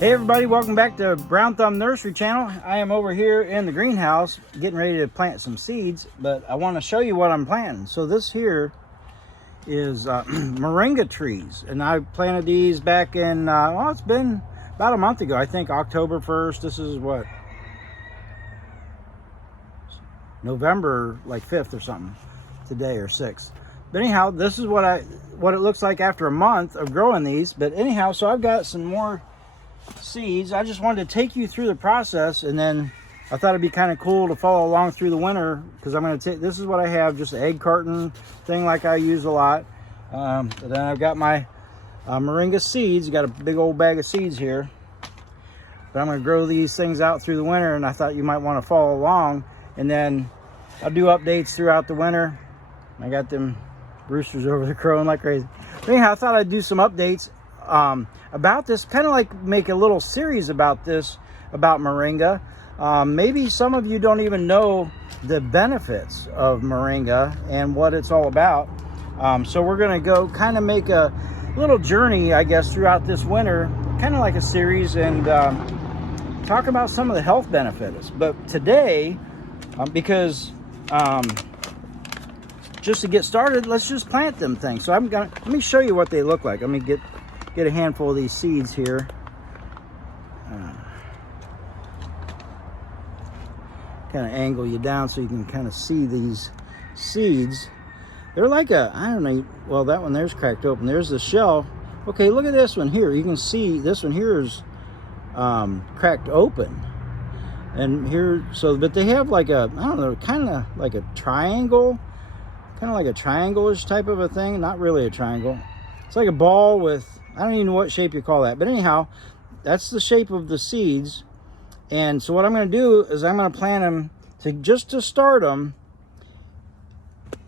Hey everybody, welcome back to Brown Thumb Nursery channel. I am over here in the greenhouse getting ready to plant some seeds, but I want to show you what I'm planting. So this here is moringa trees, and I planted these back in, well, it's been about a month ago. I think October 1st. This is what, November like 5th or something today, or 6th. But anyhow, this is what it looks like after a month of growing these. But anyhow, so I've got some more seeds. I just wanted to take you through the process, and then I thought it'd be kind of cool to follow along through the winter, because I'm going to take, this is what I have, just an egg carton thing like I use a lot. And then I've got my moringa seeds. Got a big old bag of seeds here, but I'm going to grow these things out through the winter, and I thought you might want to follow along, and then I'll do updates throughout the winter. I got them roosters over there crowing like crazy. But anyhow, I thought I'd do some updates about this, kind of like make a little series about this, about moringa. Maybe some of you don't even know the benefits of moringa and what it's all about. So we're going to go kind of make a little journey, I guess, throughout this winter, kind of like a series, and talk about some of the health benefits. But today, because just to get started, let's just plant them things. So let me show you what they look like. Let me get a handful of these seeds here. Kind of angle you down so you can kind of see these seeds. They're like a, I don't know, well, that one there's cracked open. There's the shell. Okay, look at this one here. You can see this one here is cracked open. And here, so, but they have like a, I don't know, kind of like a triangle, kind of like a triangle-ish type of a thing. Not really a triangle. It's like a ball with, I don't even know what shape you call that. But anyhow, that's the shape of the seeds. And so what I'm going to do is I'm going to plant them to start them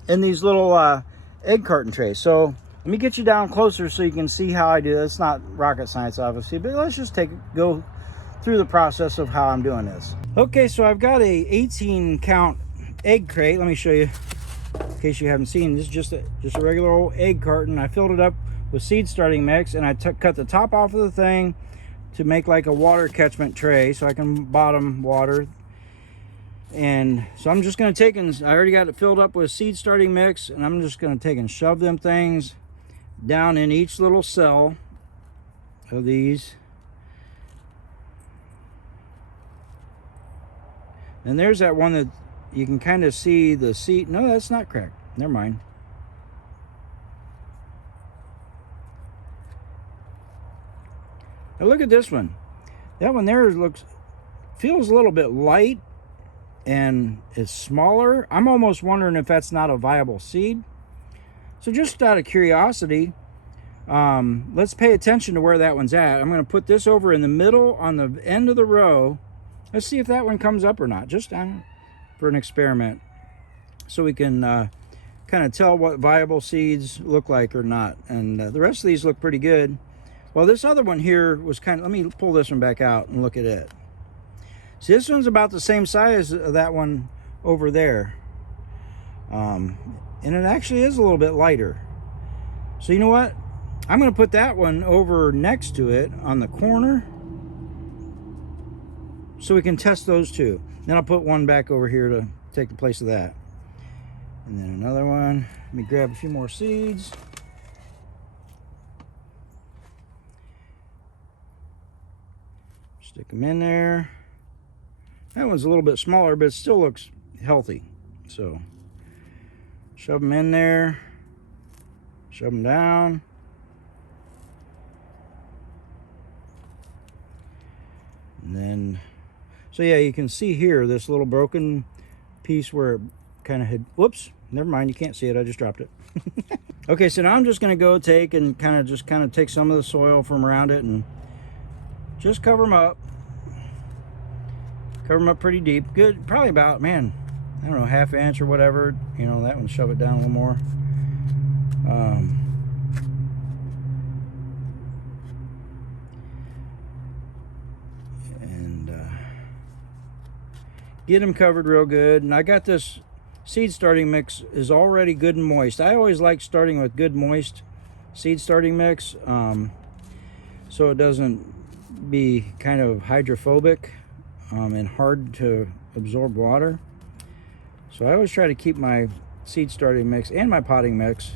in these little egg carton trays. So let me get you down closer so you can see how I do it. It's not rocket science, obviously, but let's just go through the process of how I'm doing this. Okay, so I've got a 18 count egg crate. Let me show you in case you haven't seen. This is just a regular old egg carton. I filled it up with seed starting mix, and I cut the top off of the thing to make like a water catchment tray so I can bottom water. And so I'm just going to take, and I already got it filled up with seed starting mix, and I'm just going to take and shove them things down in each little cell of these. And there's that one that you can kind of see the seed. No, that's not cracked. Never mind. Now look at this one. That one there feels a little bit light and it's smaller. I'm almost wondering if that's not a viable seed. So just out of curiosity, let's pay attention to where that one's at. I'm going to put this over in the middle on the end of the row. Let's see if that one comes up or not, just for an experiment, so we can kind of tell what viable seeds look like or not. And the rest of these look pretty good. Well, this other one here was kind of, let me pull this one back out and look at it. See, this one's about the same size as that one over there. And it actually is a little bit lighter. So you know what? I'm going to put that one over next to it on the corner so we can test those two. Then I'll put one back over here to take the place of that. And then another one. Let me grab a few more seeds. Stick them in there. That one's a little bit smaller, but it still looks healthy. So shove them in there, shove them down. And then, so yeah, you can see here this little broken piece where it kind of had, whoops, never mind, you can't see it, I just dropped it. Okay, so now I'm just going to go take and kind of take some of the soil from around it and just cover them up. Cover them up pretty deep. Good, probably about, man, I don't know, ½ inch or whatever. You know, that one, shove it down a little more. And get them covered real good. And I got this seed starting mix is already good and moist. I always like starting with good moist seed starting mix, so it doesn't be kind of hydrophobic and hard to absorb water. So I always try to keep my seed starting mix and my potting mix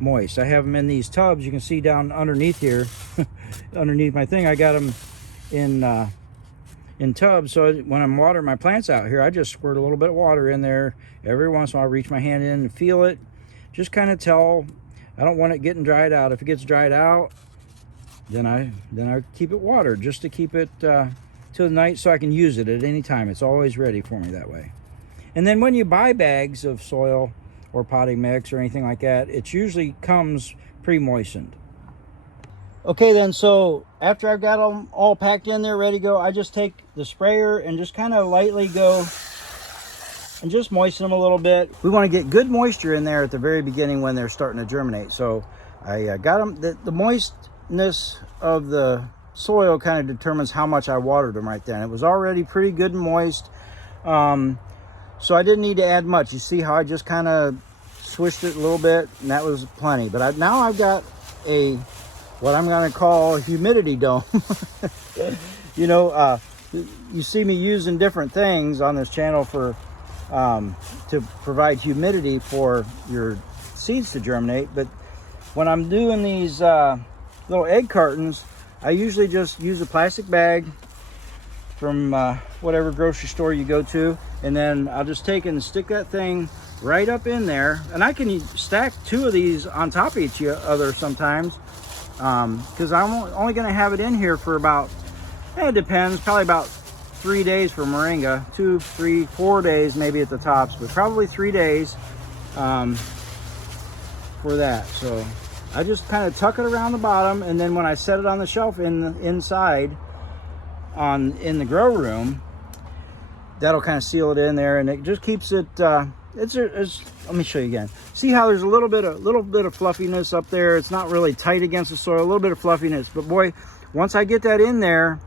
moist. I have them in these tubs. You can see down underneath here, underneath my thing, I got them in tubs. So when I'm watering my plants out here, I just squirt a little bit of water in there. Every once in a while, I reach my hand in and feel it. Just kind of tell. I don't want it getting dried out. If it gets dried out, then I keep it watered just to keep it till the night so I can use it at any time. It's always ready for me that way. And then when you buy bags of soil or potting mix or anything like that, it usually comes pre-moistened. Okay then, so after I've got them all packed in there, ready to go, I just take the sprayer and just kind of lightly go and just moisten them a little bit. We want to get good moisture in there at the very beginning when they're starting to germinate. So I got them, the moistness of the soil kind of determines how much I watered them right then. It was already pretty good and moist. So I didn't need to add much. You see how I just kind of swished it a little bit, and that was plenty. But now I've got what I'm going to call a humidity dome. You know, you see me using different things on this channel for to provide humidity for your seeds to germinate. But when I'm doing these little egg cartons, I usually just use a plastic bag from whatever grocery store you go to, and then I'll just take and stick that thing right up in there, and I can stack 2 of these on top of each other sometimes, because I'm only going to have it in here for about, it depends, probably about 3 days for Moringa, 2, 3, 4 days maybe at the tops, but probably 3 days for that. So I just kind of tuck it around the bottom, and then when I set it on the shelf inside in the grow room, that'll kind of seal it in there, and it just keeps it it's let me show you again. See how there's a little bit of fluffiness up there. It's not really tight against the soil, a little bit of fluffiness, but boy, once I get that in there,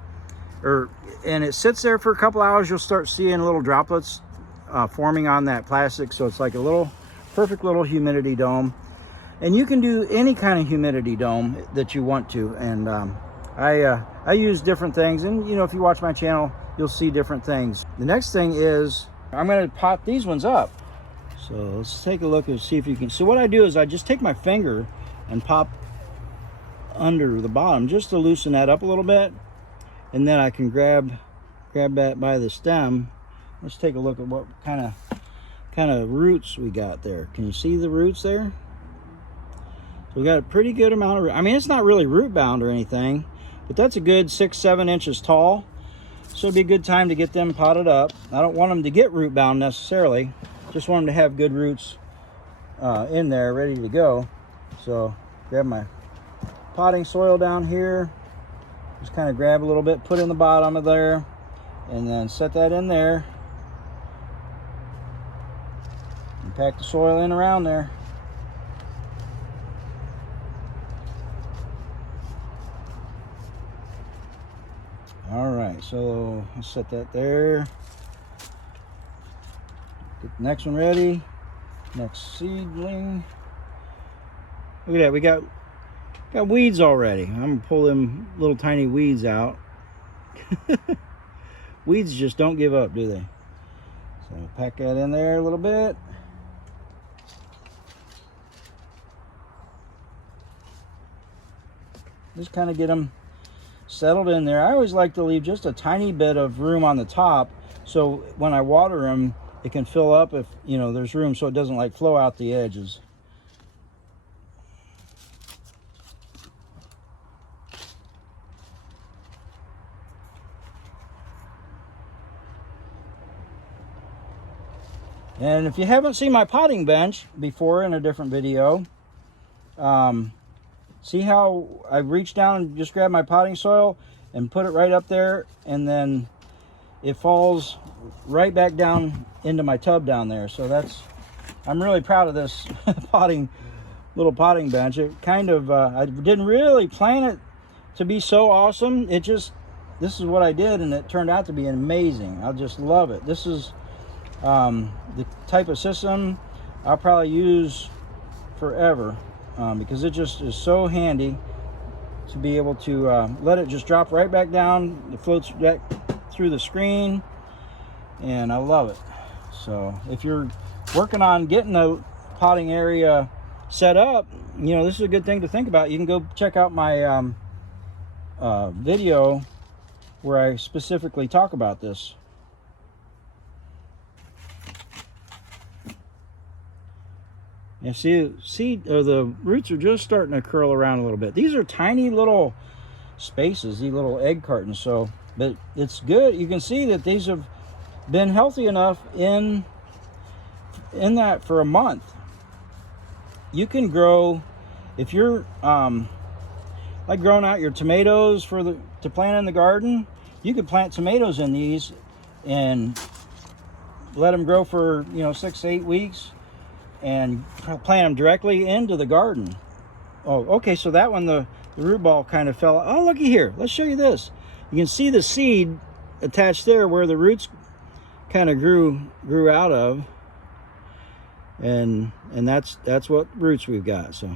and it sits there for a couple hours, you'll start seeing little droplets forming on that plastic. So it's like a perfect little humidity dome. And you can do any kind of humidity dome that you want to. And I use different things, and you know, if you watch my channel, you'll see different things. The next thing is I'm going to pot these ones up. So let's take a look and see if you can. So what I do is I just take my finger and pop under the bottom just to loosen that up a little bit, and then I can grab that by the stem. Let's take a look at what kind of roots we got there. Can you see the roots there? So we got a pretty good amount of root. I mean, it's not really root bound or anything, but that's a good 6-7 inches tall. So it'd be a good time to get them potted up. I don't want them to get root bound necessarily. Just want them to have good roots in there, ready to go. So grab my potting soil down here. Just kind of grab a little bit, put in the bottom of there, and then set that in there. And pack the soil in around there. All right, so I'll set that there. Get the next one ready. Next seedling. Look at that, we got weeds already. I'm gonna pull them little tiny weeds out. Weeds just don't give up, do they? So pack that in there a little bit. Just kind of get them settled in there. I always like to leave just a tiny bit of room on the top, so when I water them, it can fill up if, you know, there's room, so it doesn't like flow out the edges. And if you haven't seen my potting bench before in a different video, see how I reach down and just grab my potting soil and put it right up there, and then it falls right back down into my tub down there. So I'm really proud of this little potting bench. It kind of, I didn't really plan it to be so awesome. This is what I did, and it turned out to be amazing. I just love it. This is the type of system I'll probably use forever, because it just is so handy. to be able to let it just drop right back down. It floats back through the screen, and I love it. So if you're working on getting the potting area set up, you know, this is a good thing to think about. You can go check out my video where I specifically talk about this. You see, the roots are just starting to curl around a little bit. These are tiny little spaces, these little egg cartons. So, but it's good. You can see that these have been healthy enough in that for a month. You can grow, if you're like growing out your tomatoes to plant in the garden, you could plant tomatoes in these and let them grow for 6 to 8 weeks and plant them directly into the garden. Oh, okay, so that one, the root ball kind of fell. Oh, looky here. Let's show you this. You can see the seed attached there where the roots kind of grew out of. And that's what roots we've got. So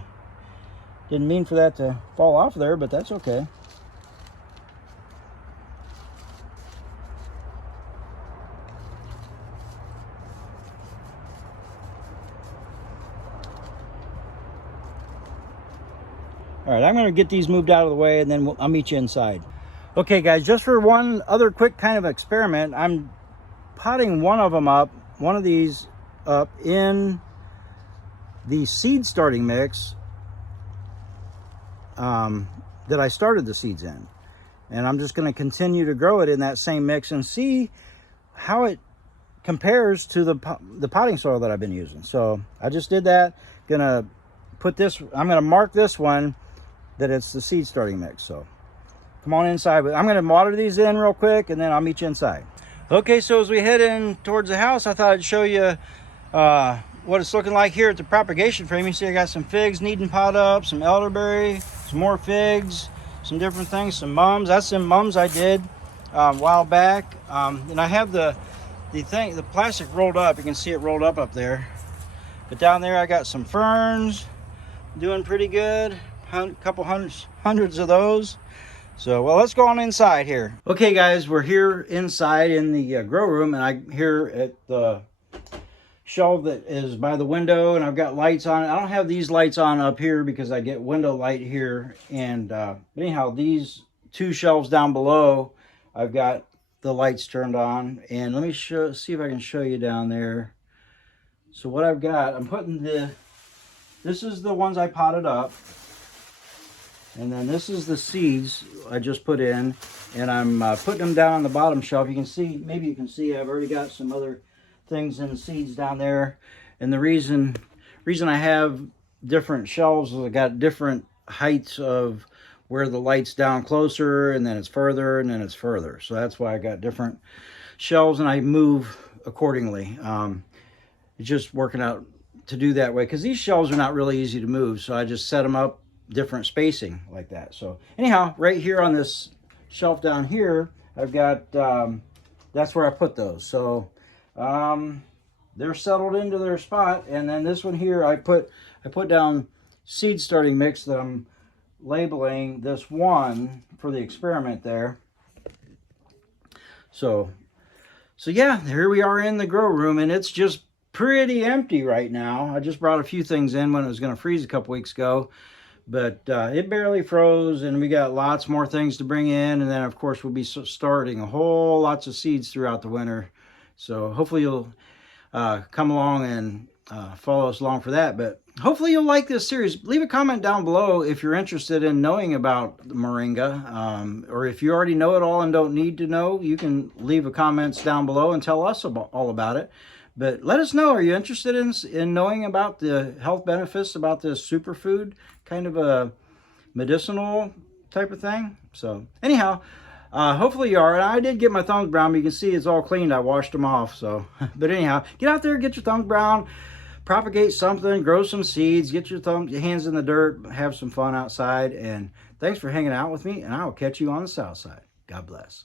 didn't mean for that to fall off there, but that's okay. All right, I'm going to get these moved out of the way, and then I'll meet you inside. Okay, guys, just for one other quick kind of experiment, I'm potting one of these up in the seed starting mix that I started the seeds in. And I'm just going to continue to grow it in that same mix and see how it compares to the potting soil that I've been using. So I just did that. I'm going to mark this one that it's the seed starting mix. So come on inside. I'm going to water these in real quick, and then I'll meet you inside. Okay, so as we head in towards the house, I thought I'd show you what it's looking like here at the propagation frame. You see I got some figs needing pot up, some elderberry, some more figs, some different things, some mums. That's some mums I did a while back. And I have the plastic rolled up. You can see it rolled up there. But down there I got some ferns, doing pretty good. Couple hundreds of those. So, well, let's go on inside here. Okay, guys, we're here inside in the grow room, and I'm here at the shelf that is by the window, and I've got lights on. I don't have these lights on up here because I get window light here. And anyhow, these two shelves down below, I've got the lights turned on. And let me see if I can show you down there. So what I've got, I'm putting this is the ones I potted up. And then this is the seeds I just put in, and I'm putting them down on the bottom shelf. You can see, maybe you can see, I've already got some other things in the seeds down there. And the reason I have different shelves is I got different heights of where the light's down closer, and then it's further, and then it's further. So that's why I got different shelves, and I move accordingly. It's just working out to do that way, because these shelves are not really easy to move. So I just set them up different spacing like that. So anyhow, right here on this shelf down here, I've got that's where I put those. So they're settled into their spot. And then this one here, I put down seed starting mix that I'm labeling this one for the experiment there. So yeah, here we are in the grow room, and it's just pretty empty right now. I just brought a few things in when it was going to freeze a couple weeks ago. But it barely froze, and we got lots more things to bring in. And then, of course, we'll be starting lots of seeds throughout the winter. So hopefully you'll come along and follow us along for that. But hopefully you'll like this series. Leave a comment down below if you're interested in knowing about the Moringa. Or if you already know it all and don't need to know, you can leave a comments down below and tell us all about it. But let us know, are you interested in knowing about the health benefits about this superfood, kind of a medicinal type of thing? So anyhow, hopefully you are. And I did get my thumbs brown, but you can see it's all cleaned. I washed them off. So, but anyhow, get out there, get your thumbs brown, propagate something, grow some seeds, get your hands in the dirt, have some fun outside. And thanks for hanging out with me, and I will catch you on the south side. God bless.